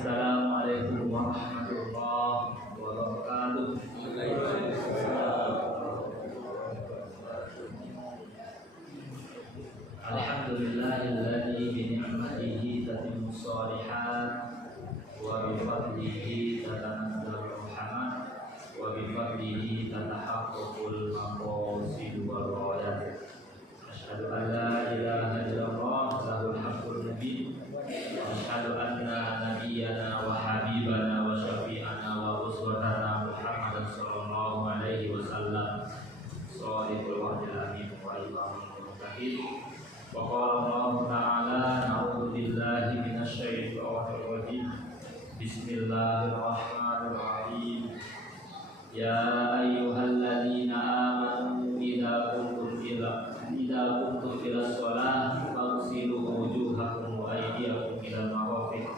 Assalamualaikum warahmatullahi wabarakatuh. Alhamdulillahilladzi bi ni'matihi tatimmu shalihat wa bi fadlihi tatanazzalu rahmat wa bi fadlihi tatahaqqaqul maqasid wal ghayat. Asyhadu an la ilaha illallah lahul haqqul mubin. Asyhadu anna nabiyyana wa habibana wa syafi'ana wa uswatana Muhammadan sallallahu alaihi wasallam shadiqul wa'dil amin wa imamul muttaqin. Wa qala Allah ta'ala na'udzu billahi minasy syaithanir rajim. Bismillahirrahmanirrahim. Ya ayyuhalladzina amanu idza qumtum ila shalah faghsilu wujuhakum wa aydiyakum ila al-marafiq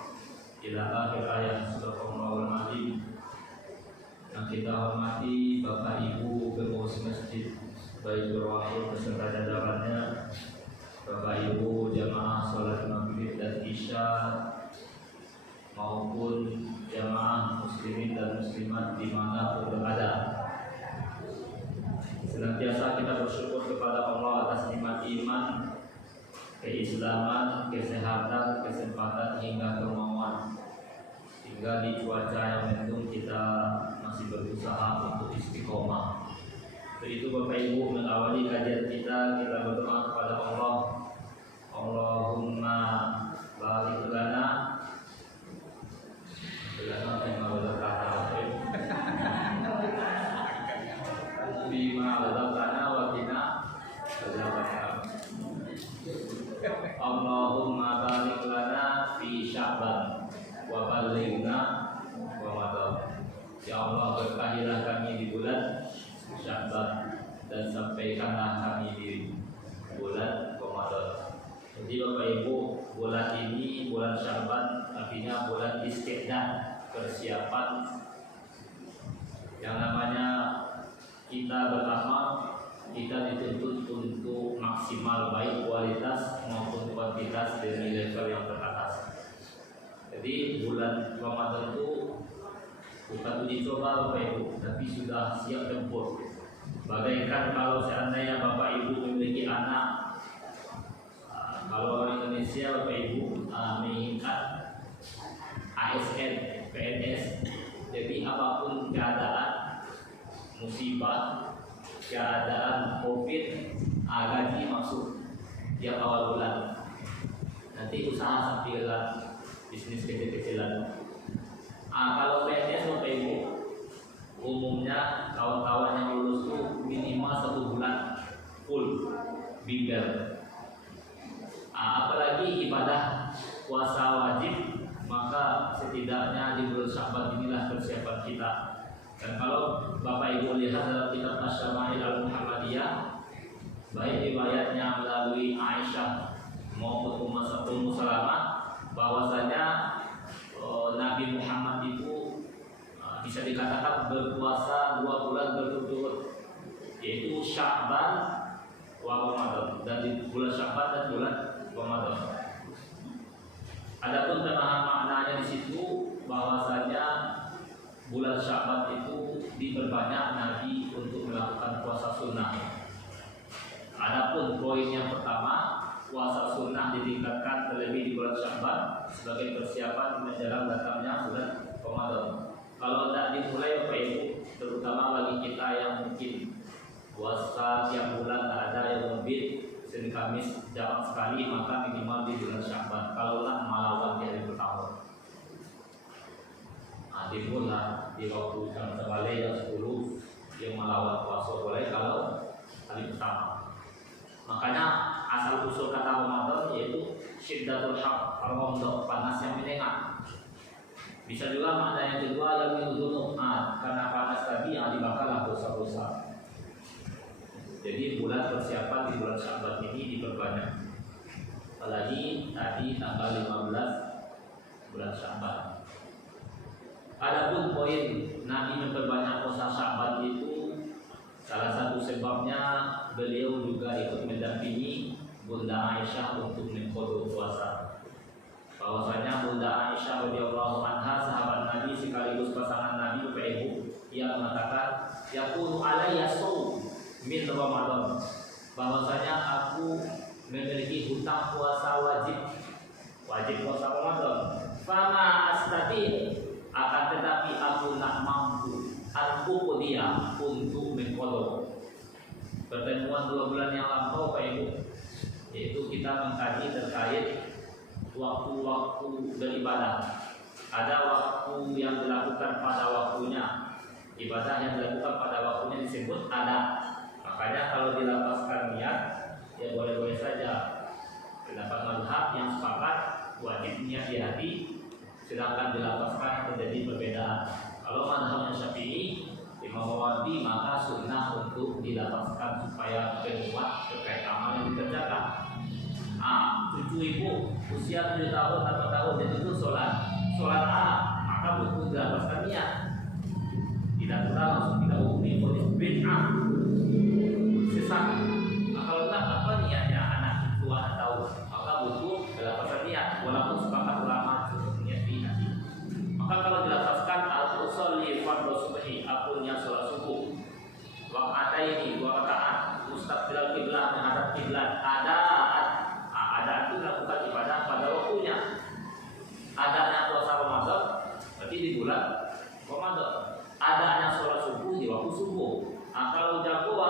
ila akhir ayat surah Al-Alim. Yang kita hormati Bapak Ibu pengurus masjid Baitur Rahim beserta jajarannya, Bapak Ibu jamaah salat maghrib dan isya maupun jamaah muslimin dan muslimat dimanapun berada. Senantiasa kita bersyukur kepada Allah atas nikmat iman, keislaman, kesehatan, kesempatan hingga kemauan. Hingga di cuaca yang mendung kita masih berusaha untuk istiqomah. Untuk itu Bapak Ibu mengawali kajian kita berdoa kepada Allah. Allahumma barik lana bima razaqtana wa qina adzabannar. Allahumma barik lana fi Sya'ban wa ballighna Ramadan. Ya Allah, berkahilah kami di bulan Sya'ban dan sampaikanlah kami di bulan Ramadan. Jadi Bapak Ibu, bulan ini bulan Sya'ban artinya bulan istiqdah, persiapan yang namanya kita beramal, kita dituntut untuk maksimal baik kualitas maupun kuantitas dari level yang teratas. Jadi bulan Ramadan itu bukan uji coba Bapak Ibu, tapi sudah siap tempur. Bagaikan kalau seandainya Bapak Ibu memiliki anak, kalau orang Indonesia Bapak Ibu mengingat ASN, PNS, jadi apapun keadaan musibah, keadaan COVID, gaji masuk tiap awal bulan. Nanti usaha sambilan, bisnis kecil-kecilan. Kalau PNS Bapak Ibu, umumnya kawan-kawan yang lulus itu minimal 1 bulan full bimbel. Apalagi ibadah puasa wajib, maka setidaknya di bulan Sya'ban inilah persiapan kita. Dan kalau Bapak Ibu lihat dalam kitab Asy-Syama'il Al-Muhammadiyah, baik riwayatnya melalui Aisyah maupun Ummu Salamah, bahwasanya Nabi Muhammad itu bisa dikatakan berpuasa 2 bulan berturut-turut, yaitu Sya'ban wa Ramadan, dan di bulan Sya'ban dan bulan Ramadan. Adapun pemahaman maknanya di situ bahwasanya bulan Sya'ban itu diperbanyak Nabi untuk melakukan puasa sunnah. Adapun poin yang pertama, puasa sunnah ditingkatkan terlebih di bulan Sya'ban sebagai persiapan menjelang datangnya bulan Ramadan. Kalau tidak dimulai Bapak Ibu, terutama bagi kita yang mungkin puasa tiap bulan tidak ada yang lebih Senin Kamis jarang sekali, maka minimal di bulan Sya'ban. Kalau tidak malawan di hari pertama. Dimulai di waktu jam sebalik jam 10 yang melawan puasa boleh kalau hari pertama. Makanya asal usul kata Ramadan yaitu syiddatul har, Ramadan, panas yang menyengat. Bisa juga makna yang kedua yang minudunuk, karena panas tadi yang dibakarlah dosa-dosa. Jadi bulan persiapan di bulan Sya'ban ini diperbanyak. Apalagi tadi tanggal 15 bulan Sya'ban. Adapun poin Nabi memperbanyak puasa Sya'ban itu salah satu sebabnya beliau juga ikut mendampingi Bunda Aisyah untuk mengqadha puasa. Bahwasanya Bunda Aisyah radhiyallahu anha yang mengatakan yaqulu alayya shaum min Ramadan, bahwasanya aku memiliki hutang puasa wajib puasa Ramadan. Fama astati, akan tetapi aku tak mampu aku dia untuk mengkodok. Pertemuan 2 bulan yang lampau Pak Ibu, yaitu kita mengkaji terkait waktu-waktu beribadah. Ada waktu yang dilakukan pada waktunya, ibadah yang dilakukan pada waktunya disebut ada. Makanya kalau dilapaskan niat, ya boleh-boleh saja. Pendapat mazhab yang sepakat wajib niat di hati, sedangkan dilapaskan terjadi perbedaan. Kalau mazhabnya Syafi'i, Imam Mawardi, maka sunnah untuk dilapaskan supaya berkuat terkait amal yang dikerjakan. Cucu ibu usia 7 tahun, 8 tahun dituntut sholat A, maka butuh dilapaskan niat. Tidak pula langsung kita hukumi ponis bid'ah sesat. Nah, kalau enggak apa niatnya anak cucu anak tahu, maka butuh dilapaskan niat. Walaupun sepakat ulama cukup niat di hati. Maka kalau dilapaskan al-usolli fardhu subhi, akunnya sholat subuh, waqataini 2 rakaat, mustaqbilal qiblah, menghadap kiblat, ada itu dilakukan ibadah pada waktunya. Adanya puasa Ramadan berarti di bulan Ramadan. Adanya sholat subuh di waktu subuh. Kalau jago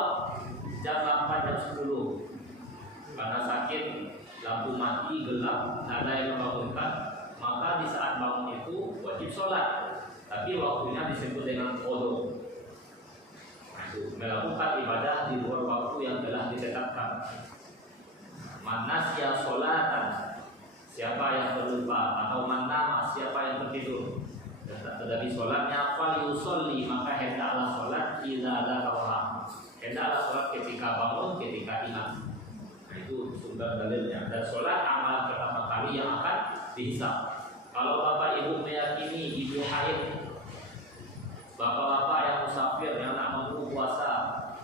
jam 8 jam 10 karena sakit, lampu mati, gelap, ada yang membangunkan, maka di saat bangun itu wajib sholat. Tapi waktunya disebut dengan qadha. Melakukan ibadah di luar waktu yang telah ditetapkan. Manasya sholatan, siapa yang terlupa, atau manama, siapa yang tertidur tetapi sholatnya fal yusolli, maka hendaklah sholat idza dzakara, hendaklah sholat ketika bangun, ketika ingat. Nah, itu sumber dalilnya. Dan sholat amal pertama kali yang akan dihisab. Kalau bapak ibu meyakini ibu haid, bapak-bapak yang musafir yang nak mampu puasa,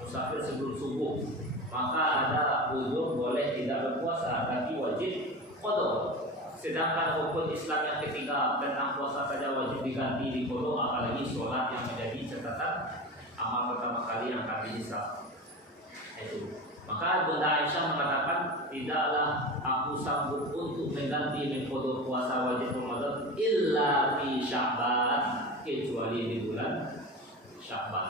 musafir sebelum subuh, maka ada uzur boleh tidak berpuasa, tapi wajib qadha. Sedangkan hukum Islam yang ketiga tentang puasa saja wajib diganti di qadha, apalagi sholat yang menjadi catatan amal pertama kali yang akan dihisab. Itu. Maka Bunda Aisyah mengatakan, tidaklah aku sanggup untuk mengganti mengqadha puasa wajib Ramadan illa fi Sya'ban, kecuali di bulan Sya'ban.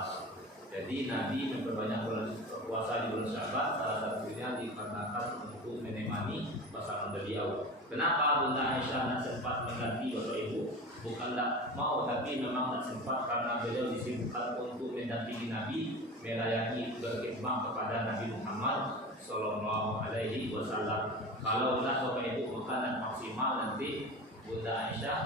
Jadi Nabi memperbanyak bulan puasa di bulan Sya'ban, salah satunya dikarenakan untuk menemani pasangan beliau. Kenapa Bunda Aisyah tidak sempat mengganti Bapak Ibu? Bukan tidak mau, tapi memang tidak sempat karena beliau disibukkan untuk mendampingi Nabi, melayani berkhidmat kepada Nabi Muhammad Sallallahu Alaihi Wasallam. Kalau tidak Bapak Ibu maka tidak maksimal nanti Bunda Aisyah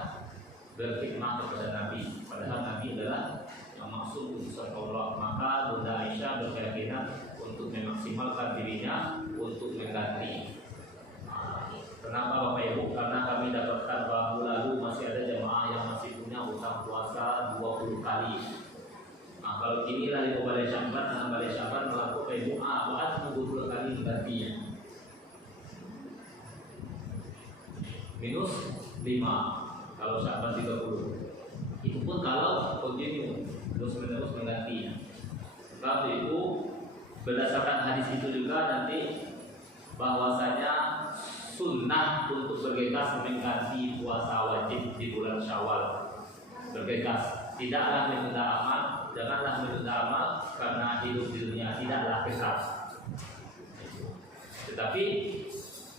berkhidmat kepada Nabi. Padahal Nabi adalah yang maksud utusan Allah. Maka Bunda Aisyah berkeyakinan untuk memaksimalkan dirinya untuk mengganti. Kenapa Bapak Ibu? Karena kami dapatkan bahwa lalu masih ada jemaah yang masih punya utang puasa 20 kali. Nah, kalau kini lari ke balai Sya'ban, dengan balai Sya'ban melakukan Ibu buat 20 kali menggantinya. Minus 5 kalau Sya'ban 30. Itu pun kalau continue terus-menerus menggantinya. Sebab itu berdasarkan hadis itu juga nanti bahwasanya sunnah untuk bergegas mengganti puasa wajib di bulan Syawal. Bergegas, tidaklah menunda amal, janganlah menunda amal karena hidup di dunia tidaklah kekal. Tetapi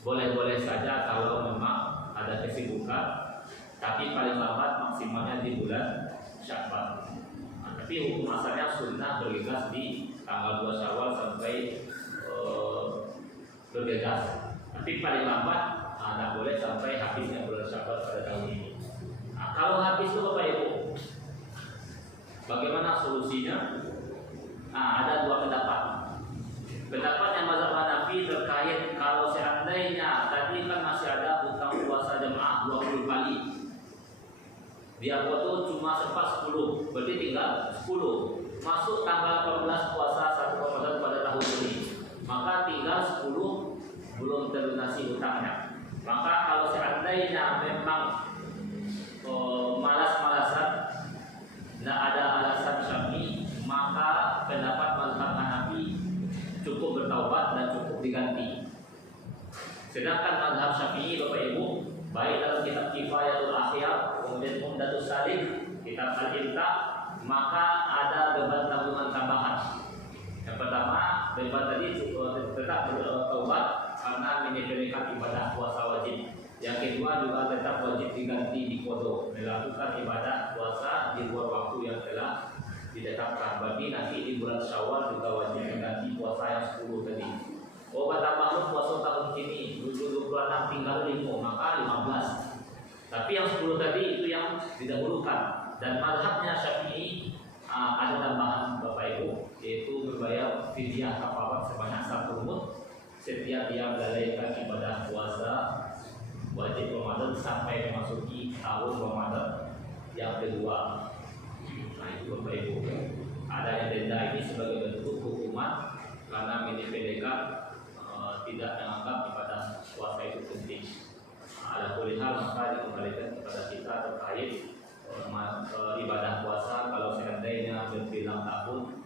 boleh-boleh saja kalau memang ada kesibukan, tapi paling lambat maksimalnya di bulan Sya'ban. Nah, tapi hukum asalnya sunnah bergegas di tanggal 2 Syawal sampai bergegas. Tapi paling lambat tidak boleh sampai habisnya bulan Sya'ban pada tahun ini. Nah, kalau habis itu Bapak Ibu, bagaimana solusinya? Nah, ada 2 pendapat. Pendapat yang mazhab Hanafi terkait kalau seandainya tadi kan masih ada utang puasa jemaah 20 kali. Dia foto cuma sempat 10, berarti tinggal 10. Masuk tanggal 14 puasa 1 Ramadan pada tahun ini, maka tinggal 10 belum terlunasi hutangnya. Maka kalau seandainya memang malas-malasan, tidak ada alasan syar'i Sedangkan mazhab Syafi'i Bapak Ibu, baik dalam kitab Kifayatul Akhyar, kemudian Umdatus Salik, kitab Al-Imta, maka ada beban tabungan tambahan. Yang pertama, beban tadi tetap bertaubat karena menyepelekan ibadah puasa wajib. Yang kedua juga tetap wajib diganti di qada, melakukan ibadah puasa di luar waktu yang telah ditetapkan. Berarti nanti di bulan Syawal juga wajib mengganti puasa yang 10 tadi. Oh kata makhluk puasa tahun ini 26 tinggal 5, maka 15. Tapi yang 10 tadi itu yang didahulukan. Dan mazhabnya Syafi'i ada tambahan Bapak Ibu, yaitu membayar fidyah kafarat sebanyak 1 mud setiap dia melalaikan ibadah puasa wajib Ramadan sampai memasuki tahun Ramadan yang kedua. Nah itu Bapak Ibu, adanya denda ini sebagai bentuk hukuman karena menyepelekan tidak menganggap ibadah puasa itu penting. Ada hal maka dikembalikan kepada kita terkait ibadah puasa. Kalau seandainya berbilang tahun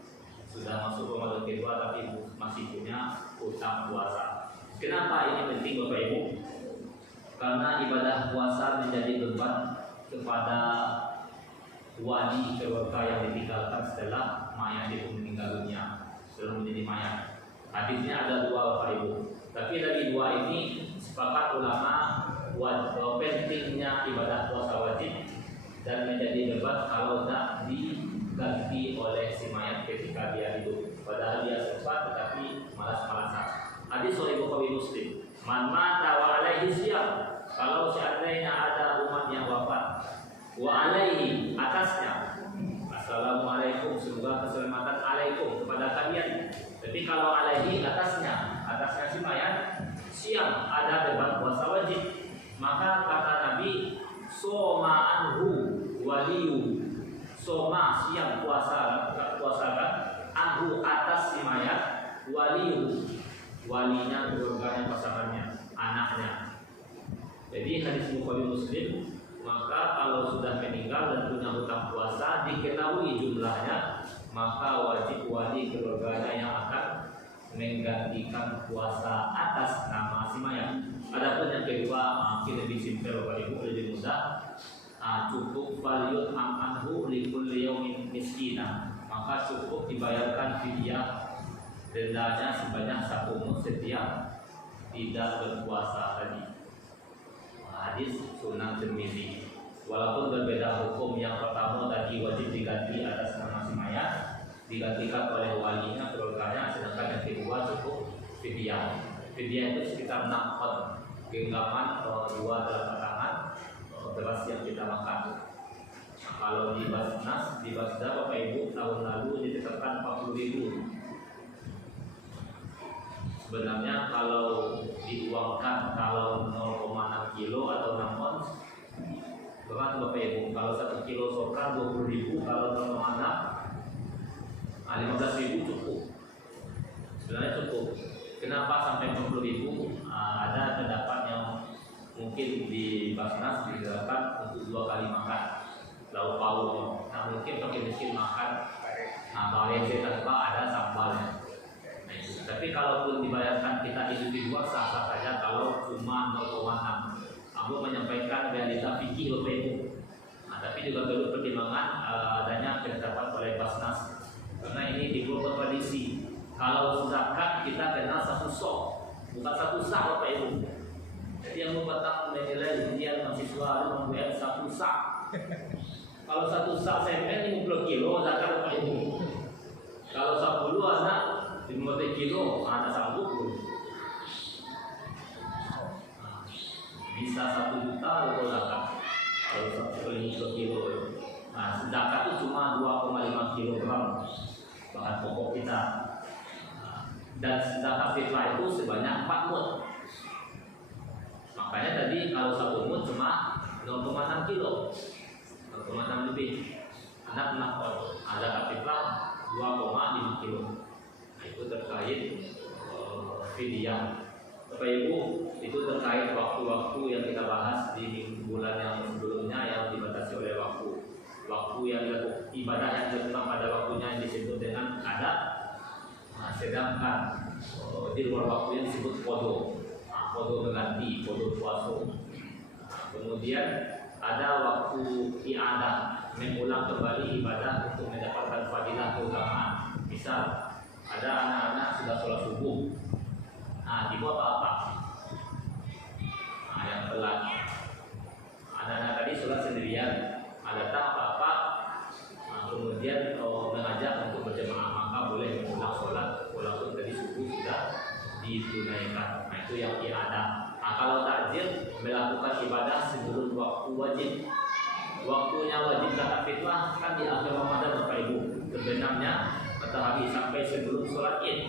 sudah masuk Ramadan kedua tapi masih punya utang puasa. Kenapa ini penting Bapak Ibu? Karena ibadah puasa menjadi beban kepada wali keluarga yang ditinggalkan setelah mayat itu meninggal dunia, setelah menjadi mayat. Hadisnya ada 2 Bapak Ibu. Tapi dari 2 ini sepakat ulama pentingnya ibadah puasa wajib dan menjadi beban kalau tidak diganti oleh si mayat ketika dia hidup. Padahal dia sempat tetapi malas-malasan. Hadis oleh Bukhari Muslim. Man mata wa alaihi siyam. Kalau seandainya ada umat yang wafat, wa alaihi atasnya, assalamualaikum, semoga keselamatan alaikum kepada kalian. Tapi kalau alaihi atasnya si mayat, siang ada beban puasa wajib, maka kata Nabi, soma anhu waliyu, soma siang puasakan anhu atas si mayat, waliyu, walinya keluarganya, pasangannya, anaknya. Jadi hadis Bukhari Muslim, maka kalau sudah meninggal dan punya hutang puasa diketahui jumlahnya, maka wajib wali keluarganya yang akan menggantikan puasa atas nama si mayat. Adapun yang kedua mungkin lebih simpel Bapak Ibu, lebih mudah. Cukup valiyut anhu likulli yaumin miskina, maka cukup dibayarkan fidyah dendanya sebanyak 1 mud setiap tidak berpuasa tadi. Hadis Sunan Tirmizi. Walaupun berbeda hukum, yang pertama tadi wajib diganti atas nama si mayat, digantikan oleh walinya, keluarganya, sedangkan yang kedua cukup fidyah. Fidyah itu sekitar 6 on, genggaman 2 telapak tangan beras yang kita makan. Nah, kalau di Basnas, di Basda Bapak Ibu tahun lalu ditetapkan 40.000. Sebenarnya kalau diuangkan kalau 0,6 kilo atau 6 ons, berapa Bapak Ibu? Kalau 1 kilo sokar 20.000, kalau 0,6 15.000 cukup. Sebenarnya cukup. Kenapa sampai 40.000? Ada pendapat yang mungkin di Basnas digerakkan untuk 2 kali makan lauk pauk. Nah mungkin pakai mesin makan, barese tanpa ada sambalnya. Tapi kalaupun dibayarkan kita individual sah-sah saja kalau cuma 0,6. Aku menyampaikan realita fikih Bapak Ibu. Tapi juga perlu pertimbangan adanya penetapan oleh Basnas. Karena ini di beberapa tradisi. Kalau zakat kita kenal 1 sok, bukan 1 sak Bapak Ibu. Jadi yang membatang menilai ujian mahasiswa membayar 1 sak. Kalau 1 sak semen 50 kilo zakat Bapak Ibu. Kalau 10 anak 50 kilo ada sanggup bisa 1 juta kalau zakat. Kalau 50 kilo. Nah, zakat itu cuma 2,5 kilogram bahan pokok kita. Dan zakat fitrah itu sebanyak 4 mud. Makanya tadi kalau 1 mud cuma 0,6 kilo, 0,6 lebih. Anak zakat fitrah 2,5 kilo. Nah, itu terkait fidyah. Bapak Ibu, itu terkait waktu-waktu yang kita bahas di bulan yang sebelumnya yang dibatasi oleh waktu. Waktu yang dilakukan ibadah yang dilakukan pada waktunya yang disebut dengan adat. Nah, sedangkan di luar waktu yang disebut qada. Podo berganti, podo puasa. Kemudian ada waktu i'adah, mengulang kembali ibadah untuk mendapatkan fadilah keutamaan. Misal ada anak-anak sudah sholat subuh, dibuat apa? Yang telat. Anak-anak tadi sholat sendirian, datang apa-apa, kemudian mengajak untuk berjamaah, maka boleh mengulang sholat walaupun tadi subuh sudah ditunaikan. Itu yang i'adah. Kalau takjil, melakukan ibadah sebelum waktu wajib. Waktunya wajib zakat fitrah kan di akhir Ramadan, Bapak Ibu. Terbenamnya matahari sampai sebelum sholat Id.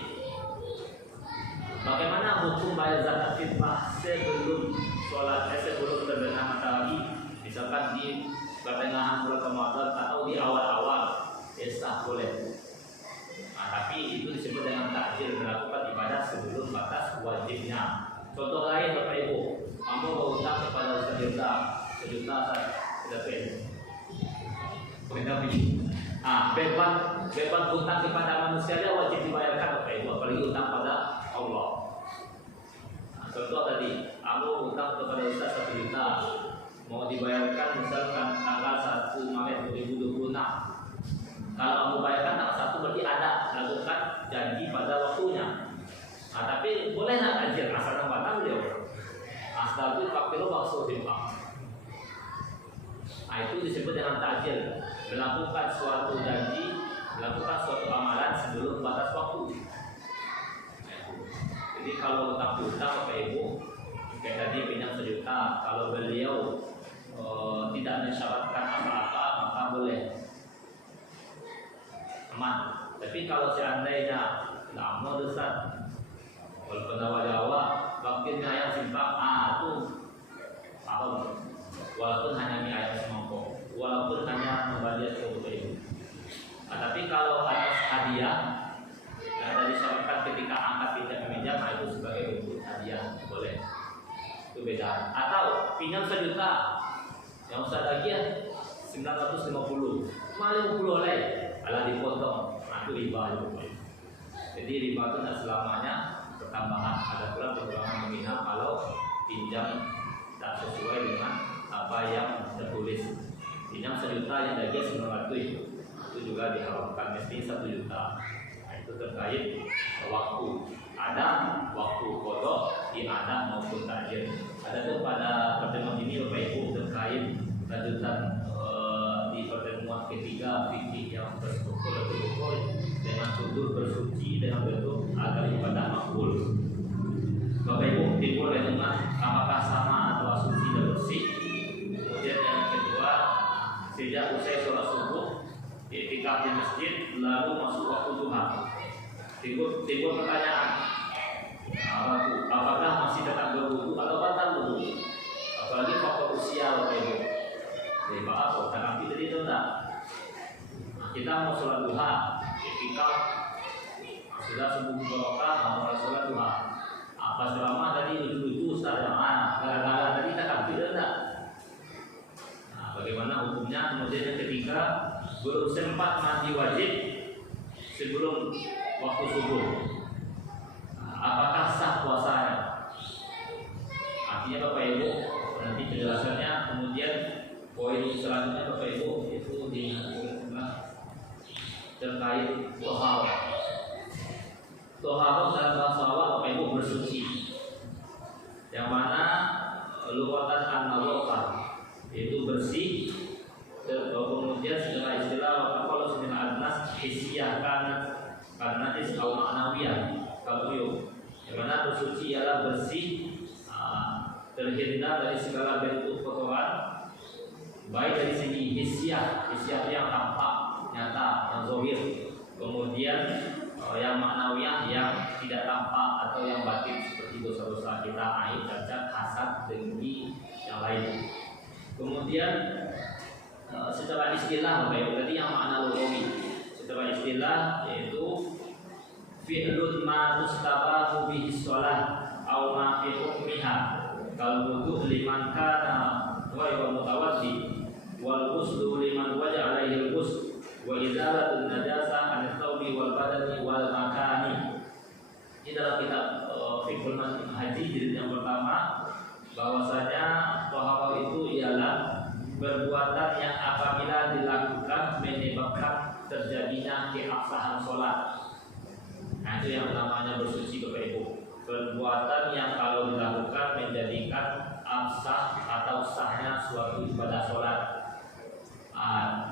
Bagaimana hukum bayar zakat fitrah sebelum sebelum terbenam matahari? Misalkan di pertengahan bulan Ramadan atau di awal-awal, sah boleh. Tapi itu disebut dengan takjil, melakukan ibadah sebelum batas wajibnya. Contoh lain, Bapak Ibu, kamu berhutang kepada sejuta sudah beban hutang kepada manusia dia wajib dibayarkan, Bapak Ibu, apalagi hutang pada Allah. Contoh tadi, kamu hutang kepada Ustaz 1 juta, mau dibayarkan misalkan tanggal 1 Maret 2026. Kalau kamu bayarkan tanggal 1 berarti ada lakukan janji pada waktunya. Tapi boleh nak tajir asal batang dia. Asal itu kafiru maksud himpak. Itu disebut dengan tajir, melakukan suatu janji, melakukan suatu amalan sebelum batas waktu. Jadi kalau hutang Bapak Ibu, kayak tadi pinjam 1 juta, kalau beliau tidak mensyaratkan apa-apa, maka boleh aman. Tapi kalau seandainya lama besar, walaupun Jawa, waktunya yang simpang, itu paham. Walaupun hanya mie ayam semangkok, walaupun hanya membayar ke Bapak Ibu. Tapi kalau atas hadiah, dari disyaratkan ketika angkat pinjam meminjam, itu sebagai bentuk hadiah, boleh. Itu beda. Atau pinjam 1 juta, yang usah lagi 950, malah 50 oleh, alah dipotong, itu riba juga. Jadi riba itu tidak selamanya tambahan, ada pula perkembangan nominal kalau pinjam tak sesuai dengan apa yang tertulis. Pinjam 1 juta yang lagi 900 itu juga diharamkan, mesti 1 juta. Itu terkait waktu. Ada waktu kodok, ada maupun takjil. Ada tuh pada pertemuan ini Bapak Ibu terkait lanjutan di pertemuan ketiga fikih yang berstruktur dengan tutur bersuci dengan bentuk agar ibadah makbul. Bapak Ibu timbul renungan apakah sama atau suci dan bersih. Kemudian yang kedua, sejak usai sholat subuh i'tikaf di masjid lalu masuk waktu duha, timbul pertanyaan, apakah masih tetap berwudu atau batal wudu? Apalagi faktor usia, Bapak Ibu. Jadi maaf, tapi tadi itu enggak. Kita mau sholat duha, i'tikaf, sudah subuh barokah, mau sholat duha. Pas drama tadi lucu-lucu Ustaz, gara-gara tadi tak tidak enggak. Bagaimana hukumnya? Kemudian yang ketiga, belum sempat mandi wajib sebelum waktu subuh, apakah sah puasanya? Artinya Bapak Ibu, nanti penjelasannya. Kemudian poin selanjutnya Bapak Ibu itu terkait toharo. Toharo dalam bahasa Arab Bapak Ibu bersuci, yang mana lughatan an-nadhafah itu bersih. Kemudian setelah istilah kalau sebenarnya adnas hissiyah karena isau ma'nawiyah kaluyuk, yang mana bersuci ialah bersih, terhindar dari segala bentuk kotoran, baik dari segi hissiyah yang tampak nyata, yang zahir, kemudian yang ma'nawiyah yang tidak tampak atau yang batin seperti dosa-dosa kita, aib, cacat, hasad, dengki, yang lain. Kemudian setelah istilah Bapak Ibu tadi yang makna lughawi, setelah istilah yaitu fi'lun ma tustabahu bihi shalah aw ma fi hukmiha kal wudu liman kana ghairu mutawaddi wal ghuslu liman waja alaihi al ghusl wa izalatun najasa an thawbi wal badani wal makani. Ini dalam kitab Fiqhul Haji jilid yang pertama, bahwasanya toharoh itu ialah perbuatan yang apabila dilakukan menyebabkan terjadinya keabsahan sholat. Nah, itu yang namanya bersuci Bapak Ibu. Perbuatan yang kalau dilakukan menjadikan absah atau sahnya suatu ibadah sholat.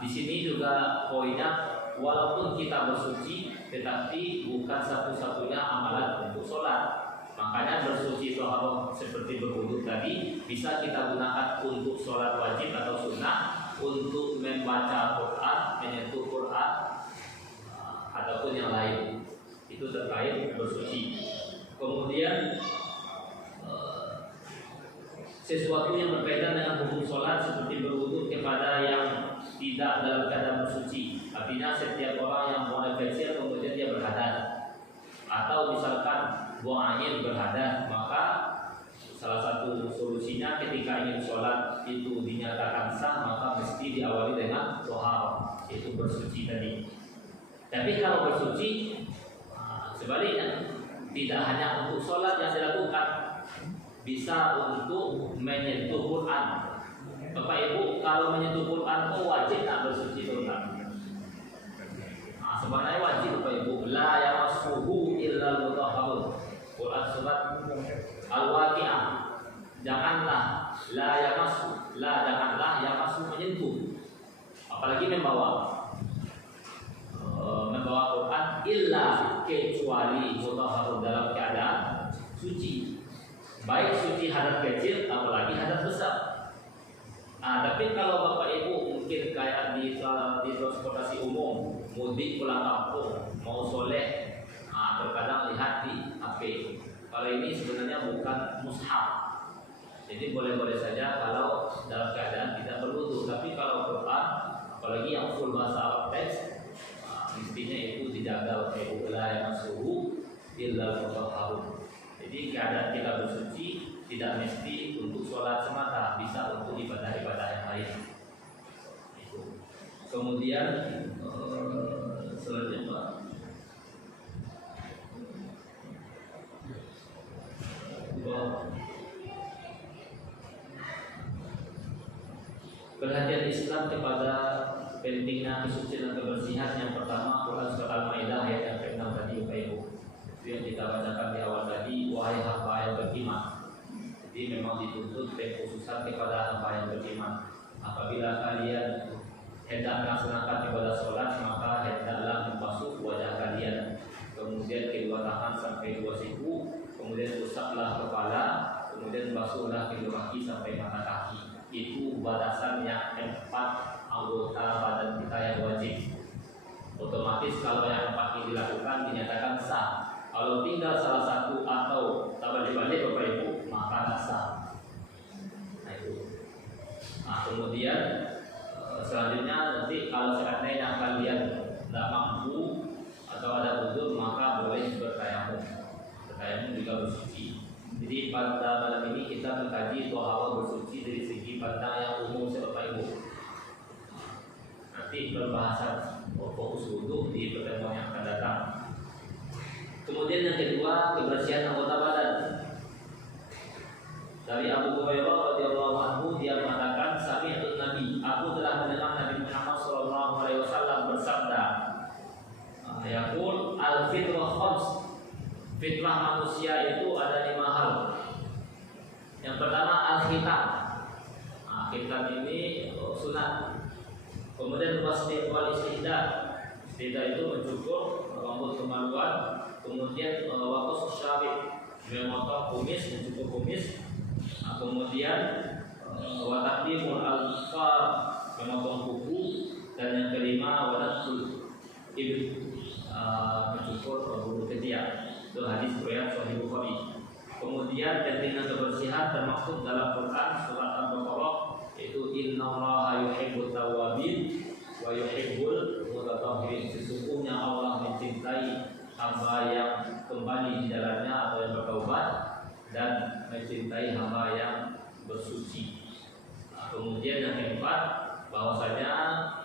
Di sini juga poinnya, walaupun kita bersuci, tetapi bukan satu-satunya amalan untuk sholat. Makanya bersuci toharoh seperti berwudu tadi bisa kita gunakan untuk sholat wajib atau sunnah, untuk membaca Quran, menyentuh Quran, ataupun yang lain. Itu terkait bersuci. Kemudian sesuatu yang berkaitan dengan hukum sholat seperti berwudu kepada yang tidak dalam keadaan bersuci. Artinya setiap orang yang buang air kecil kemudian dia berhadas, atau misalkan buang angin berhadas, maka salah satu solusinya ketika ingin sholat itu dinyatakan sah, maka mesti diawali dengan toharoh, yaitu bersuci tadi. Tapi kalau bersuci sebaliknya, tidak hanya untuk sholat yang dilakukan, bisa untuk menyentuh Quran. Bapak Ibu, kalau menyentuh Quran, wajib tak bersuci Quran? Sebenarnya wajib Bapak Ibu. La yamassuhu illa al-mutahharun. Quran surat Al-Waqi'ah. Janganlah janganlah yamassu menyentuh, apalagi membawa Quran, illa kecuali mutahharun, dalam keadaan suci. Baik suci hadas kecil, apalagi hadas besar. Tapi kalau Bapak Ibu mungkin kayak di transportasi umum, mudik pulang kampung, mau soleh, terkadang lihat di HP. Kalau ini sebenarnya bukan mushaf, jadi boleh-boleh saja kalau dalam keadaan tidak berwudu. Tapi kalau Quran, apalagi yang full bahasa Arab teks, mestinya itu dijaga oleh la yamassuhu illa al-mutahharun. Jadi keadaan kita bersuci tidak mesti untuk sholat semata, bisa untuk ibadah-ibadah yang lain. Kemudian selanjutnya perhatian Islam kepada pentingnya kesucian dan kebersihan. Yang pertama, Quran surat Al-Maidah ayat yang ke-6 tadi Bapak Ibu. Itu yang kita bacakan di awal tadi, wahai hamba yang beriman. Jadi memang dituntut kekhususan kepada hamba yang beriman. Apabila kalian hendak melaksanakan ibadah sholat, maka hendaklah membasuh wajah kalian, kemudian kedua tangan sampai dua siku, kemudian usaplah kepala, kemudian basuhlah kedua kaki sampai mata kaki. Itu batasan yang 4 anggota badan kita yang wajib. Otomatis kalau yang 4 ini dilakukan dinyatakan sah. Kalau tinggal salah satu atau tambah dibalik Bapak Ibu, maka tidak sah. Kemudian selanjutnya nanti kalau seandainya kalian tidak mampu atau ada uzur, maka boleh bertayamum. Bertayamum juga bersuci. Jadi pada malam ini kita mengkaji toharoh bersuci dari segi pandang yang umum Bapak Ibu. Nanti pembahasan fokus wudhu di pertemuan yang akan datang. Kemudian yang kedua, kebersihan anggota badan. Dari Abu Hurairah radhiyallahu anhu, dia mengatakan, sami'tu Nabi, aku telah mendengar Nabi Muhammad sallallahu alaihi wasallam bersabda, yaqul al-fitrah khams. Fitrah manusia itu ada 5 hal. Yang pertama al-khitan. Khitan ini sunat. Kemudian wal istihda. Istihda itu mencukur rambut kemaluan. Kemudian waqas syarib, memotong kumis, mencukur kumis. Kemudian wataqdimul al-far, memotong kuku. Dan yang kelima wadatul mencukur bulu ketiak. Itu hadis riwayat Sahih Bukhari. Kemudian pentingnya kebersihan termaksud dalam Quran surat Al-Baqarah, yaitu innallaha yuhibbut tawwabin wa yuhibbul mutatahhirin. Sesungguhnya Allah mencintai hamba yang kembali di jalannya atau yang bertaubat, dan mencintai hamba yang bersuci. Kemudian yang keempat, bahwasanya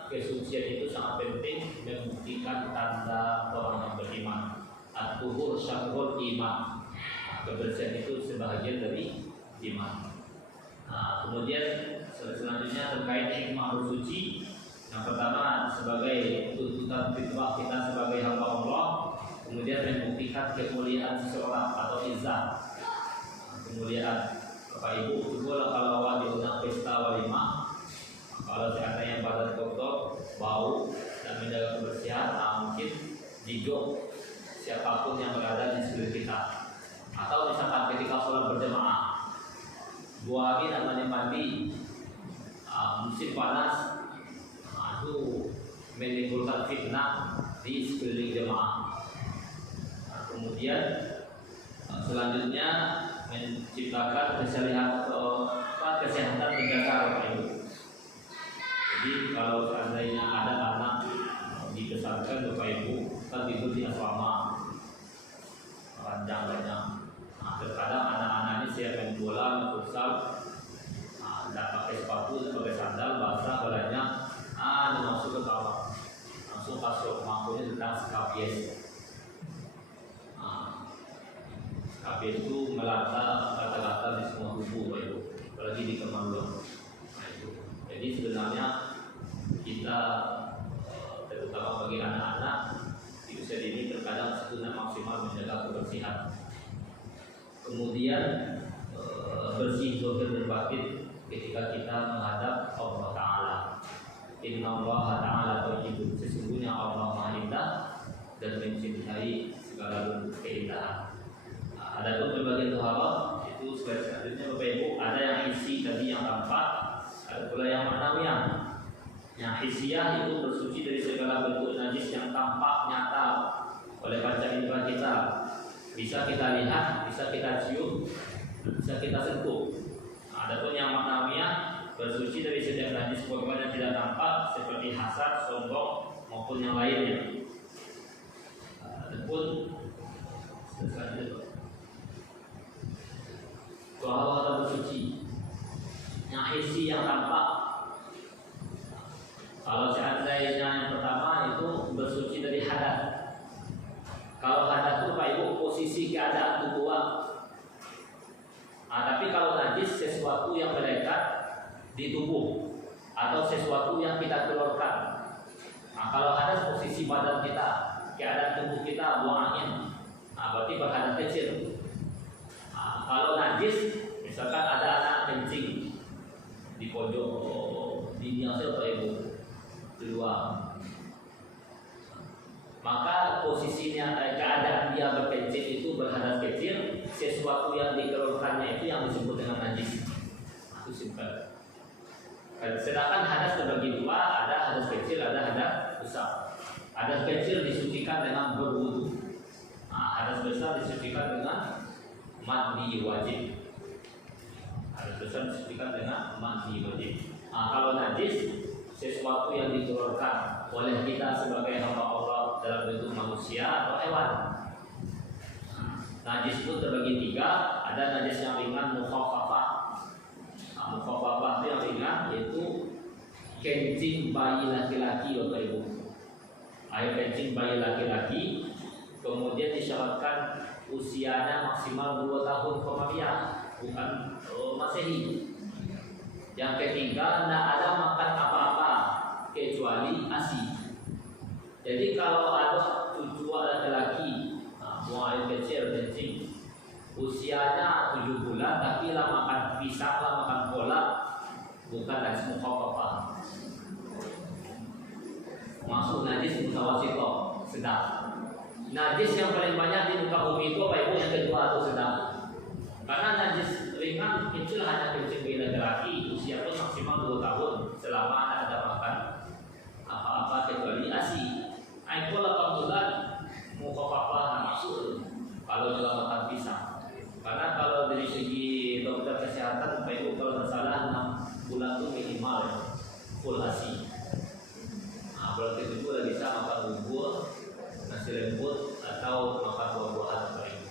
kesucian itu sangat penting, membuktikan tanda orang yang beriman. At-tuhur syahrul iman. kebersihan itu sebahagian dari iman. Kemudian selanjutnya terkait hikmah bersuci. Yang pertama sebagai tuntutan fitrah kita sebagai hamba Allah, kemudian membuktikan kemuliaan seseorang atau izzah, kemuliaan. Bapak Ibu, juga kalau diundang pesta walimah, kalau seandainya badan kotor, bau dan menjaga kebersihan, mungkin jijok siapapun yang berada di sekitar kita. Atau misalkan ketika sholat berjamaah, dua hari namanya mandi, musim panas, itu menimbulkan fitnah di sekeliling jemaah. Kemudian selanjutnya menciptakan kesehatan negara, Bapak Ibu. Jadi kalau seandainya ada anak dibesarkan, Bapak Ibu, kan tidur di asrama ranjang banyak. Terkadang anak-anak ini siap main bola, main futsal, tidak pakai sepatu, pakai sandal, basah balanya, masuk ke kamar, langsung kasih mampunya tentang skabies. Skabies itu melata kata-kata di semua tubuh, Pak Ibu, apalagi di kemaluan. Jadi sebenarnya kita terutama bagi anak-anak di usia ini terkadang sebenarnya maksimal menjaga kebersihan. Kemudian bersih zahir dan batin ketika kita menghadap Allah Ta'ala. Inna Allah Ta'ala thayyibun, sesungguhnya Allah Maha Indah dan mencintai segala bentuk keindahan. Adapun berbagai hal itu selanjutnya Bapak Ibu, ada yang isi tadi yang tampak, ada pula yang maknawiyah. Yang hisiah itu bersuci dari segala bentuk najis yang tampak nyata oleh panca indera kita. Bisa kita lihat, bisa kita cium, bisa kita sentuh. Adapun yang maknawiyah bersuci dari setiap najis korban yang tidak nampak seperti hasad, sombong maupun yang lainnya. Adapun selanjutnya bahwa bersuci yang hisi yang tampak. Kalau seandainya yang pertama itu bersuci dari hadas. Kalau hadas itu Pak Ibu posisi keadaan tubuh. Tapi kalau najis sesuatu yang melekat di tubuh atau sesuatu yang kita keluarkan. Kalau hadas posisi badan kita, keadaan tubuh kita buang angin, berarti berhadas kecil. Kalau najis, misalkan ada anak kencing di pojok dinding Pak Ibu di luar, maka posisinya keadaan dia berkencing itu berhadas kecil, sesuatu yang dikeluarkannya itu yang disebut dengan najis. Itu simpel. Sedangkan hadas terbagi dua, ada hadas kecil, ada hadas besar. Hadas kecil disucikan dengan berwudu. Hadas besar disucikan dengan mandi wajib. Hadas besar disucikan dengan mandi wajib. Kalau najis sesuatu yang dikeluarkan oleh kita sebagai hamba Allah dalam bentuk manusia atau hewan. Najis itu terbagi tiga, ada najis yang ringan mukhaffafah. Mukhaffafah itu yang ringan, yaitu kencing bayi laki-laki, Bapak Ibu. Air kencing bayi laki-laki, kemudian disyaratkan usianya maksimal 2 tahun Komariah, bukan Masehi. Yang ketiga, tidak ada makan apa-apa kecuali ASI. Jadi kalau ada cucu laki-laki buang air kecil kencing, usianya 7 bulan tapi lah makan pisang, lah makan bola, bukan najis mukhaffafah. Masuk najis mutawasithah, sedang. Najis yang paling banyak di muka bumi itu Bapak Ibu yang kedua atau sedang. Karena najis ringan kecil hanya kencing bayi laki-laki, usia pun maksimal 2 tahun selama tidak ada makan apa-apa kecuali ASI. Itu 8 bulan mukhaffafah masuk kalau dalam makan pisang. Karena kalau dari segi dokter kesehatan Bapak Ibu kalau tidak salah 6 bulan itu minimal full ASI. Berarti itu sudah bisa makan bubur, nasi lembut atau makan buah-buahan Bapak Ibu.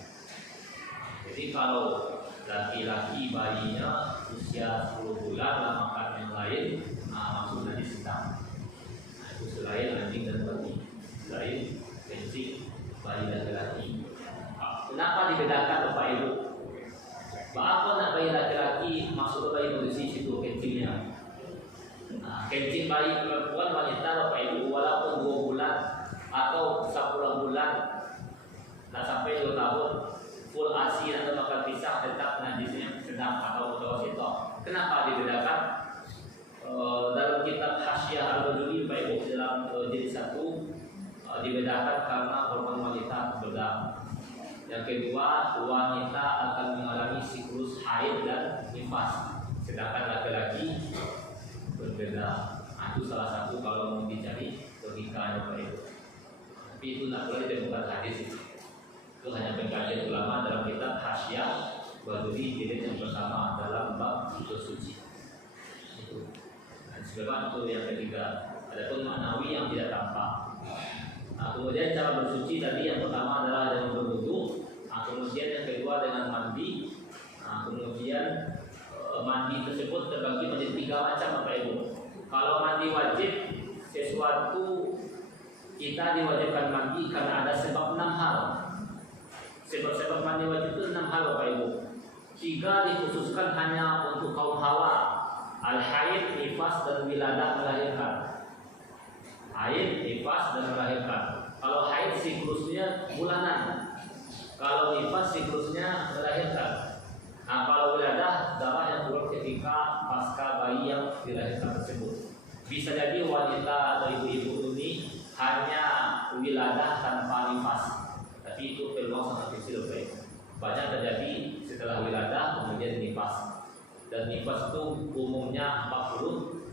Jadi kalau laki-laki bayinya usia 10 bulan lah makan yang lain, masuk najis sedang. Itu selain anjing dan babi, selain kencing bayi laki-laki. Kenapa dibedakan Bapak Ibu? kencing bayi perempuan wanita Bapak Ibu walaupun 2 bulan atau 10 bulan, tak sampai 2 tahun, full ASI atau makan pisang tetap najisnya sedang atau mutawasito. Kenapa dibedakan? Dalam kitab Hasyiah Al-Bajuri Bapak Ibu dalam jilid 1 dibedakan karena hormon wanita berbeda. Yang kedua, wanita akan mengalami siklus haid dan nifas, sedangkan laki-laki berbeda. Itu salah satu kalau mau dicari logikanya Bapak Ibu. Tapi itu tidak boleh ditemukan hadis itu hanya pengkajian ulama dalam kitab Hasyiah Bajuri jilid yang pertama dalam bab bersuci. Itu. Dan sebab itu yang ketiga, adapun maknawi yang tidak tampak. Nah, kemudian cara bersuci tadi yang pertama adalah dengan berwudu. Nah, kemudian yang kedua dengan mandi. Nah, kemudian mandi tersebut terbagi menjadi 3 macam Bapak Ibu. Kalau mandi wajib, sesuatu kita diwajibkan mandi karena ada sebab 6 hal. Sebab-sebab mandi wajib itu 6 hal Bapak Ibu. 3 dikhususkan hanya untuk kaum hawa, al-haid, nifas, dan wiladah melahirkan. Haid, nifas, dan melahirkan. Kalau haid siklusnya bulanan, kalau nifas siklusnya melahirkan. Nah, kalau wiladah darah yang keluar ketika pasca bayi yang dilahirkan tersebut. Bisa jadi wanita atau ibu-ibu ini hanya wiladah tanpa nifas, tapi itu peluang sangat kecil Bapak. Banyak terjadi setelah wiladah kemudian nifas. Dan nifas itu umumnya 40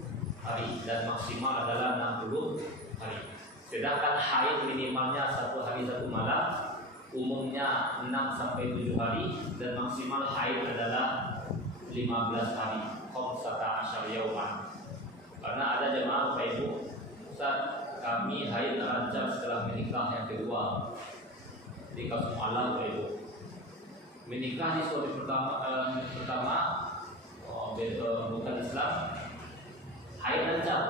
hari dan maksimal adalah 60 hari. Sedangkan haid minimalnya 1 hari 1 malam, umumnya 6 sampai 7 hari dan maksimal haid adalah 15 hari. Khamsata asyar yauman. Karena ada jemaah Bapak Ibu, Ustaz, kami haid lancar setelah menikah yang kedua. Di kasus alam Bapak Ibu. Menikah di suami pertama bukan Islam, haid lancar.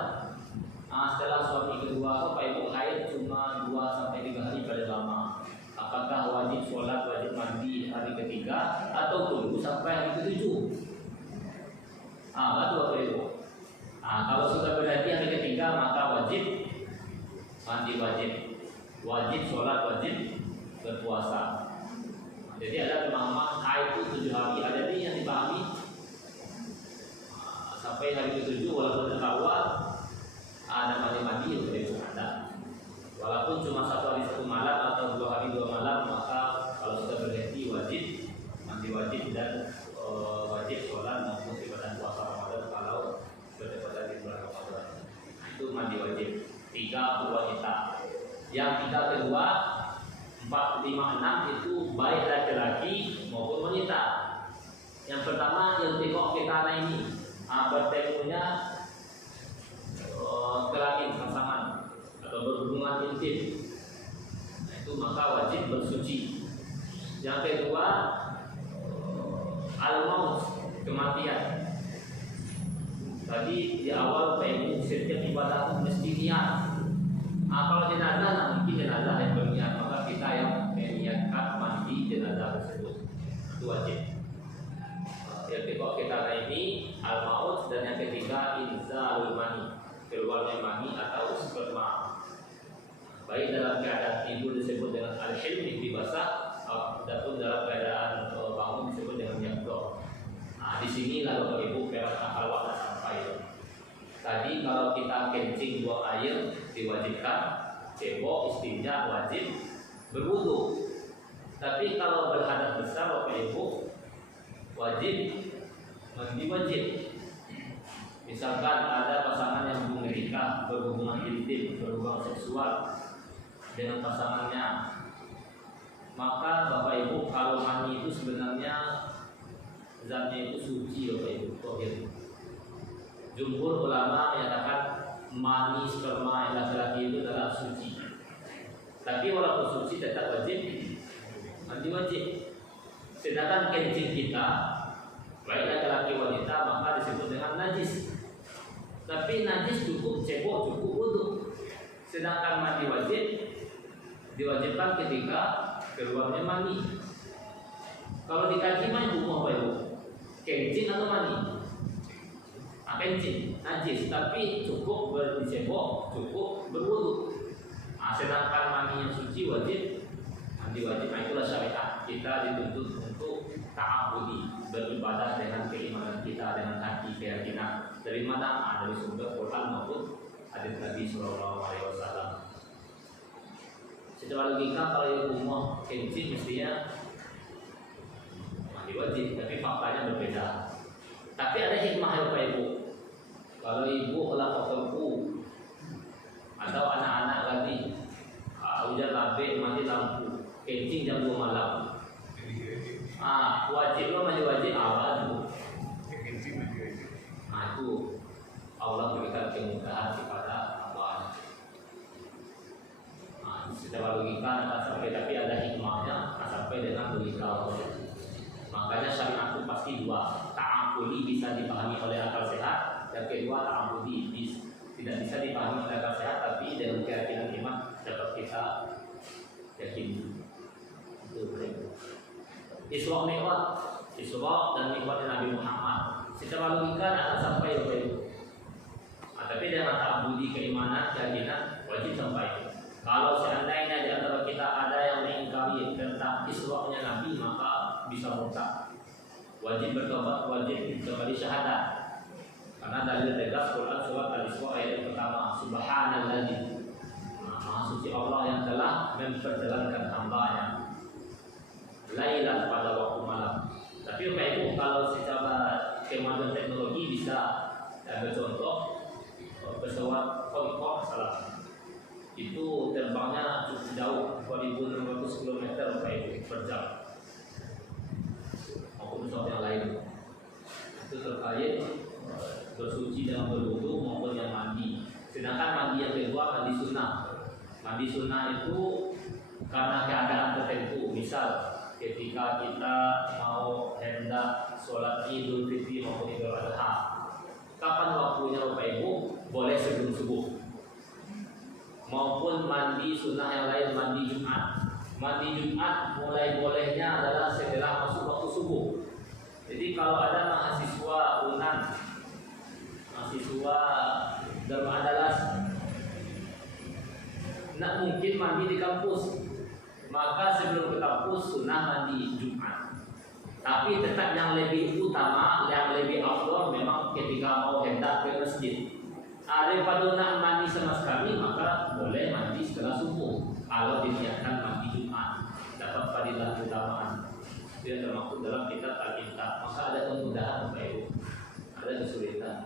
Nah, setelah suami kedua Bapak Ibu haid cuma 2 sampai 3 hari pada lama. Apakah wajib sholat, wajib mandi hari ketiga atau tunggu sampai hari ke-7? Betul Bapak Ibu. Kalau sudah berarti hari ketiga maka wajib mandi, wajib sholat, wajib berpuasa. Jadi ada pemahaman haid itu 7 hari. Ada yang dipahami sampai hari ke-7 walaupun terawal ada mandi Bapak Ibu ada. Walaupun cuma 1 hari 1 malam atau 2 hari 2 malam, maka kalau sudah berhenti wajib mandi dan wajib sholat maupun ibadah puasa Ramadan kalau berdekatan di bulan Ramadan. Itu mandi wajib. 3 untuk wanita. Yang 3 kedua 4, 5, 6 itu baik laki-laki maupun wanita. Yang pertama yang tengok kita ini bertemunya kelamin pasangan atau berhubungan intim. Nah, itu maka wajib bersuci. Yang kedua al-maut, kematian. Tadi di awal PMU setiap ibadah mesti niat. Kalau jenazah mungkin jenazah yang berniat, maka kita yang meniatkan mandi jenazah tersebut. Itu wajib. Yang kedua kita ini al-maut, dan yang ketiga inzalul mani, keluarnya mani atau sperma. Baik dalam keadaan tidur disebut dengan al-hilm, mimpi basah, ataupun dalam keadaan bangun disebut dengan yaqdha. Di sini lalu Bapak Ibu perak akal waktu sampai. Tadi kalau kita kencing buang air diwajibkan, cebok istinja wajib, berwudu. Tapi kalau berhadas besar Bapak Ibu wajib mandi wajib. Misalkan ada pasangan yang belum menikah, berhubungan intim, berhubungan seksual dengan pasangannya, maka Bapak Ibu kalau mani itu sebenarnya zatnya itu suci Bapak Ibu, tohir. Jumhur ulama menyatakan mani sperma laki-laki itu adalah suci. Tapi walaupun suci tetap wajib mandi wajib. Sedangkan kencing kita baik laki-laki wanita maka disebut dengan najis. Tapi najis cukup cebok, cukup wudu. Sedangkan mandi wajib diwajibkan ketika keluarnya mani. Kalau dikaji mah hukum apa Ibu? Kencing atau mani? kencing, najis, tapi cukup bersibuk, cukup berwudu. Sedangkan mandi yang suci wajib, mandi wajib. Itulah syariat kita dituntut untuk ta'abudi, beribadah dengan keimanan kita, dengan hati keyakinan. Dari mana? Dari sumber Quran maupun hadis Nabi Sallallahu Alaihi Wasallam. Secara logika kalau ibu mau kencing mestinya mandi wajib, tapi faktanya berbeda. Tapi ada hikmah ya Pak Ibu. Kalau ibu melapor lampu atau anak-anak lagi hujan labik mati lampu kencing jam 2 malam, wajib lo mandi wajib awal itu. Itu Allah berikan kemudahan kepada Allah. Secara logika akan sampai, tapi ada hikmahnya akan sampai dengan logika Allah. Makanya syariat itu pasti dua. Ta'abbudi bisa dipahami oleh akal sehat, yang kedua ta'abbudi tidak bisa dipahami oleh akal sehat, tapi dengan keyakinan iman dapat kita yakini. Itu Isra Mi'raj, Isra dan Mi'raj Nabi Muhammad. Secara logika akan sampai Bapak Ibu. Tapi dengan ta'abbudi keimanan, keyakinan wajib sampai. Kalau seandainya di antara kita ada yang mengingkari tentang Isra-nya Nabi, maka bisa murtad. Wajib bertobat, wajib kembali syahadat. Karena dalil tegas Quran surat Al-Isra ayat yang pertama, Subhanalladzi, Maha suci Allah yang telah memperjalankan hamba-Nya lailan pada waktu malam. Tapi Bapak Ibu, kalau secara kemajuan teknologi bisa ambil contoh pesawat Concorde salah. Itu terbangnya cukup jauh, 2.600 km Bapak Ibu per jam. Maupun pesawat yang lain. Itu terkait bersuci dengan berwudu maupun yang mandi. Sedangkan mandi yang kedua mandi sunnah. Mandi sunnah itu karena keadaan tertentu. Misal ketika kita mau hendak sholat Idul Fitri maupun Idul Adha, kapan waktunya Bapak Ibu? Boleh sebelum subuh. Maupun mandi sunnah yang lain, mandi Jumat. Mandi Jumat mulai bolehnya adalah setelah masuk waktu subuh. Jadi kalau ada mahasiswa UNAN, mahasiswa Darul Adalas, tidak mungkin mandi di kampus, maka sebelum ke kampus sunnah mandi Jumat. Tapi tetap yang lebih utama, yang lebih afdal memang ketika mau hendak ke masjid. Daripada nak mandi sama sekali, maka boleh mandi setelah subuh. Kalau diniatkan mandi Jumat, dapat fadilah keutamaan. Dia termasuk dalam kitab Al-Kitab. Maka ada kemudahan Bapak Ibu, ada kesulitan.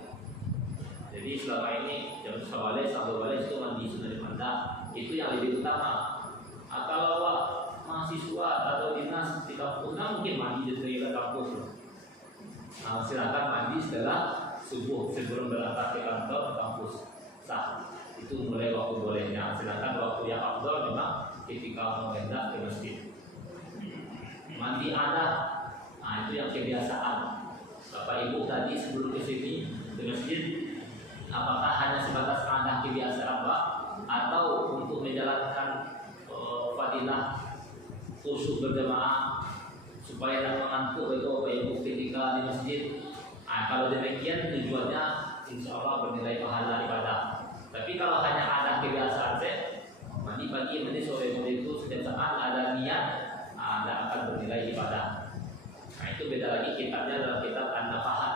Jadi selama ini jam sawale, sahur itu mandi sunnah dipandang, itu yang lebih utama. Kalau mahasiswa atau dinas di kampus, mungkin mandi dari kampus. Silakan mandi setelah subuh sebelum berangkat ke kantor kampus sah. Itu mulai waktu bolehnya. Silakan waktu yang afdal memang ketika mau hendak ke masjid. Mandi adat, itu yang kebiasaan. Bapak Ibu tadi sebelum ke sini ke masjid, apakah hanya sebatas adat kebiasaan Pak, atau untuk menjalankan fadilah khusyuk berjamaah supaya tak mengantuk itu Bapak Ibu ketika di masjid? Kalau demikian tujuannya insya Allah bernilai pahala ibadah. Tapi kalau hanya ada kebiasaan mandi pagi, mandi sore, itu setiap saat ada niat, Anda akan bernilai ibadah. Itu beda lagi kitabnya dalam kitab An-Nafahat.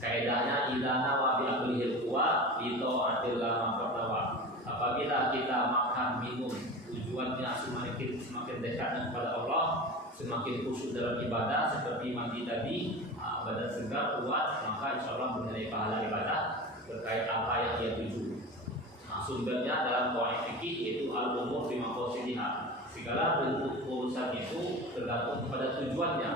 Kaedahnya idana wa bi'aklihil kuwa ito adillah maqtawa. Apabila kita makan minum tujuannya semakin dekatnya kepada Allah, semakin khusyuk dalam ibadah seperti mandi tadi, badan segar kuat, maka insya Allah bernilai pahala ibadah terkait apa yang dia tuju. Sumbernya dalam qawaid fikih yaitu al-umur bima qasidiha. Segala bentuk urusan itu tergantung pada tujuannya,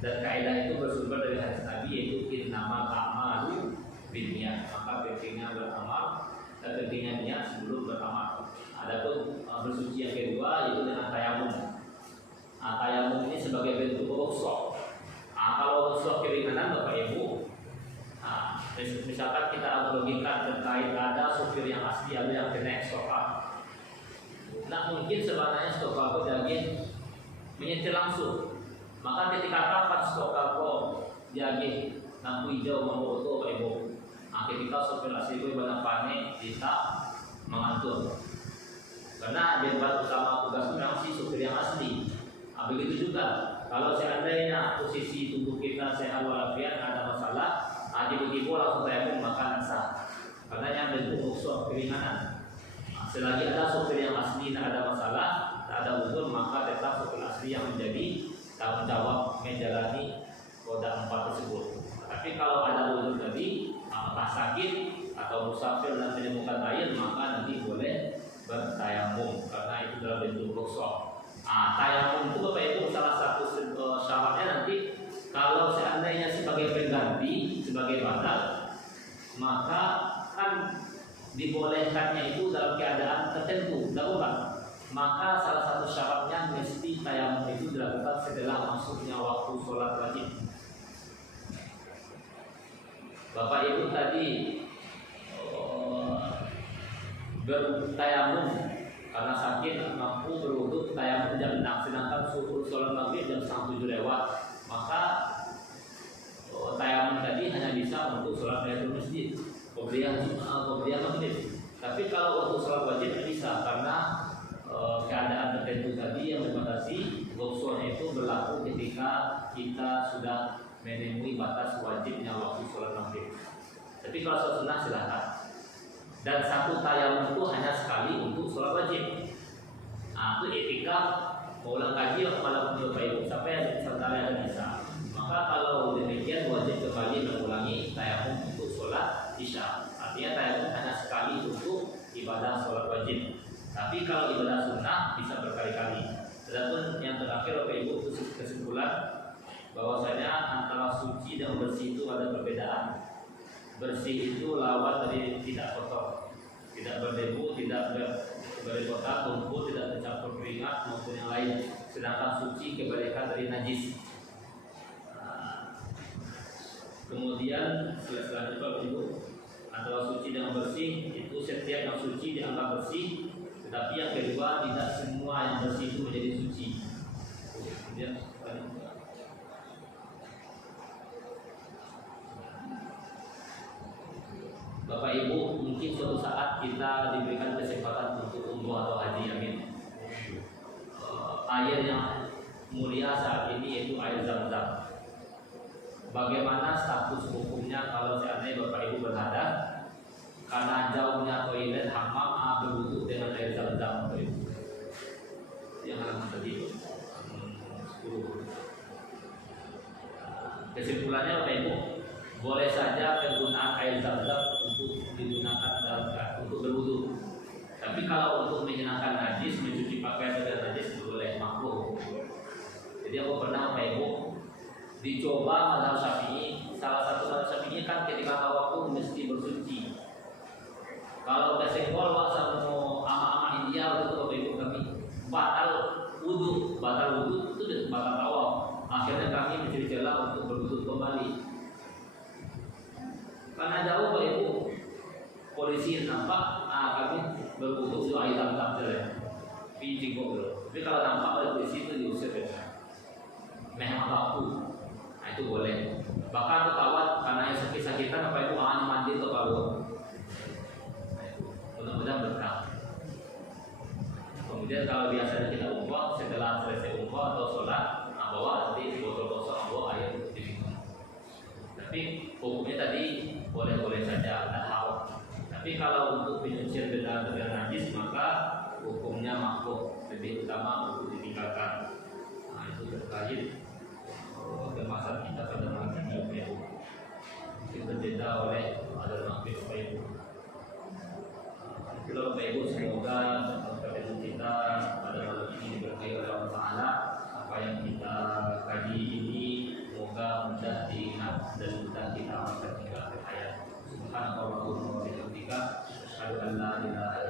dan kaidah itu bersumber dari hadis Nabi yaitu innamal a'malu binniyat. Maka pentingnya beramal dan pentingnya niat sebelum beramal. Adapun bersuci yang kedua yaitu dengan tayamum. Tayamum ini sebagai bentuk rukhsah. Kalau rukhsah keringanan Bapak Ibu, misalkan kita analogikan terkait ada supir yang asli, ada yang kena stopar. Nah mungkin sebenarnya stopar itu jadi menyetir langsung. Maka ketika kapan stopar jadi lampu hijau membawa Bapak Ibu, ketika sopir asli itu banyak panik, tidak mengatur. Karena beban utama tugas itu memang si sopir yang asli. Begitu juga kalau seandainya posisi tubuh kita sehat walafiat, ada masalah, tiba-tiba langsung tayamum maka sah. Karena yang bentuk usul keringanan. Selagi ada sopir yang asli tidak ada masalah, tidak ada uzur, maka tetap sopir asli yang menjadi tanggung jawab menjalani roda 4 tersebut. Tapi kalau ada uzur tadi, apakah sakit atau musafir dan menemukan air, maka nanti boleh bertayamum karena itu dalam bentuk rukhsah. Tayamum itu Bapak Ibu salah satu syaratnya nanti kalau seandainya sebagai pengganti, sebagai badal, maka kan dibolehkannya itu dalam keadaan tertentu, darurat. Maka salah satu syaratnya mesti tayamum itu dilakukan setelah masuknya waktu sholat wajib. Bapak Ibu tadi bertayamum karena sakit mampu berwudu tayamum jam 6, sedangkan sholat maghrib jam 6:30 lewat, maka tayamum tadi hanya bisa untuk sholat tahiyatul masjid, qobliyah maghrib. Tapi kalau untuk sholat wajib bisa karena keadaan tertentu tadi yang membatasi. Rukhsahnya itu berlaku ketika kita sudah menemui batas wajibnya waktu sholat maghrib. Tapi kalau sholat sunnah silakan. Dan satu tayamum itu hanya sekali untuk sholat wajib. Itu etika ulang kaji malam Bapak Ibu sampai sementara yang bisa. Maka kalau demikian wajib kembali mengulangi tayamum untuk sholat isya. Artinya tayamum hanya sekali untuk ibadah sholat wajib. Tapi kalau ibadah sunnah bisa berkali-kali. Adapun yang terakhir Bapak Ibu kesimpulan bahwasanya antara suci dan bersih itu ada perbedaan. Bersih itu lawan dari tidak kotor, tidak berdebu, tidak berkotak, lumpur, tidak tercampur keringat maupun yang lain. Sedangkan suci kebalikan dari najis. Kemudian selanjutnya Bapak Ibu, antara suci dan bersih itu setiap yang suci dianggap bersih, tetapi yang kedua tidak semua yang bersih itu menjadi suci. Kemudian Bapak Ibu, mungkin suatu saat kita diberikan kesempatan untuk umroh atau haji, amin. Air yang mulia saat ini yaitu air Zam-Zam. Bagaimana status hukumnya kalau seandainya Bapak Ibu berhadas karena jauhnya toilet hammam berwudu dengan air Zam-Zam, Bapak Ibu? Yang halaman tadi 10. Kesimpulannya Bapak Ibu, boleh saja penggunaan air Zam-Zam untuk digunakan untuk berwudu. Tapi kalau untuk menghilangkan najis, mencuci pakaian dengan najis boleh, makruh. Jadi aku pernah Bapak Ibu dicoba mazhab Syafi'i. Salah satu mazhab Syafi'i kan ketika tawaf mesti bersuci. Kalau udah senggol masa mau ama-ama India itu Bapak Ibu kami batal wudu itu batal tawaf. Akhirnya kami mencari celah untuk berwudu kembali. Karena jauh Bapak Ibu, polisi nampak, kami berwudu itu air Zam-Zam saja, pincing kok. Tapi kalau nampak oleh polisi itu diusir ya, memang waktu, itu boleh. Bahkan kawan karena yang sakit-sakitan Bapak Ibu mandi atau kalau, mudah-mudahan berkah. Kemudian kalau biasanya kita umroh, setelah selesai umroh atau sholat, bawa nanti botol kosong bawa air untuk diminum. Tapi hukumnya tadi boleh-boleh saja, tidak haram. Tapi kalau untuk penyucian benda najis maka hukumnya makruh, lebih utama untuk ditinggalkan. Itu terkait pembahasan kita pada malam ini. Mungkin berbeda oleh ada mampir Bapak Ibu. Kalau Bapak Ibu semoga ketemu kita pada malam ini diberkahi oleh Allah Taala. Apa yang kita kaji ini semoga mudah diingat dan mudah kita amalkan hingga akhir hayat. Subhanallah wa bihamdika, asyhadu an la ilaha